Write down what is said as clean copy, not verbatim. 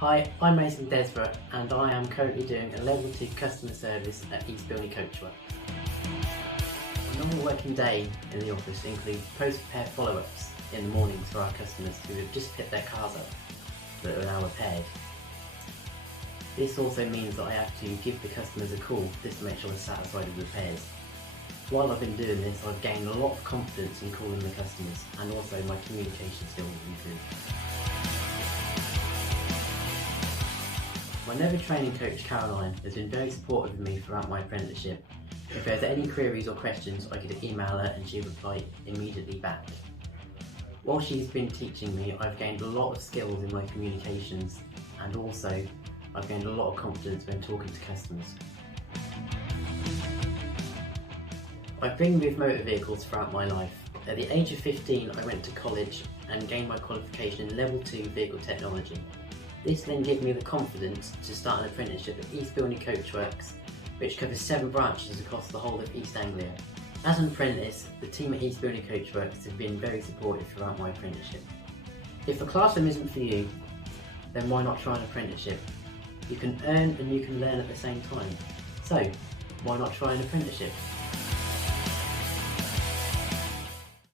Hi, I'm Mason Desborough and I am currently doing a Level 2 customer service at Bilney Coachworks. A normal working day in the office includes post-repair follow-ups in the mornings for our customers who have just picked their cars up that are now repaired. This also means that I have to give the customers a call just to make sure they're satisfied with repairs. While I've been doing this, I've gained a lot of confidence in calling the customers, and also my communication skills have improved. My Never training coach Carolyn has been very supportive of me throughout my apprenticeship. If there's any queries or questions, I could email her and she'll reply immediately back. While she's been teaching me, I've gained a lot of skills in my communications, and also I've gained a lot of confidence when talking to customers. I've been with motor vehicles throughout my life. At the age of 15, I went to college and gained my qualification in Level 2 Vehicle Technology. This then gave me the confidence to start an apprenticeship at Bilney Coachworks, which covers 7 branches across the whole of East Anglia. As an apprentice, the team at Bilney Coachworks have been very supportive throughout my apprenticeship. If the classroom isn't for you, then why not try an apprenticeship? You can earn and you can learn at the same time. So, why not try an apprenticeship?